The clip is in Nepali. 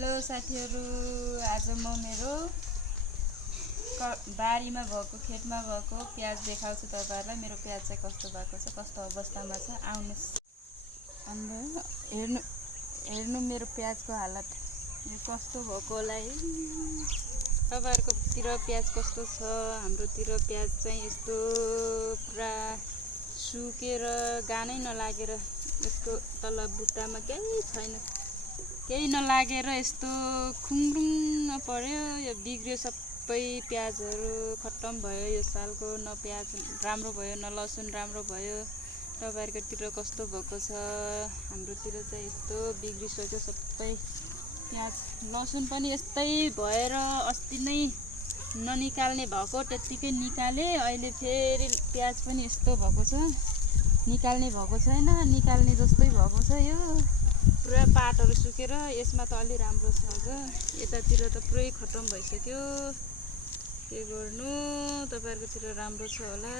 हेलो साथीहरू, आज म मेरो बारीमा भएको खेतमा भएको प्याज देखाउँछु तपाईहरुलाई। मेरो प्याज चाहिँ कस्तो भएको छ, कस्तो अवस्थामा छ, आउनुस्। अन्त हेर्नु मेरो प्याजको हालत यो कस्तो भएको होला है। तपाईहरुकोतिर प्याज कस्तो छ? हाम्रोतिर प्याज चाहिँ यस्तो पुरा सुकेर गानै नलागेर यसको तल बुट्टामा केही छैन, केही नलागेर यस्तो खुङरुङ पर्यो। यो बिग्रियो सबै प्याजहरू, खत्तम भयो यो सालको। न प्याज राम्रो भयो न लसुन राम्रो भयो। तपाईहरुकोतिर कस्तो भएको छ? हाम्रोतिर चाहिँ यस्तो बिग्रिसक्यो सबै प्याज। लसुन पनि यस्तै भएर अस्ति नै ननिकाल्ने भएको त्यतिकै निकाले, अहिले फेरि प्याज पनि यस्तो भएको छ, निकाल्ने भएको छैन, निकाल्ने जस्तै भएको छ। यो पुरा पातहरू सुकेर यसमा त अलि राम्रो छ, अझ यतातिर त पुरै खत्तम भइसक्यो। के गर्नु, तपाईहरुकोतिर राम्रो छ होला।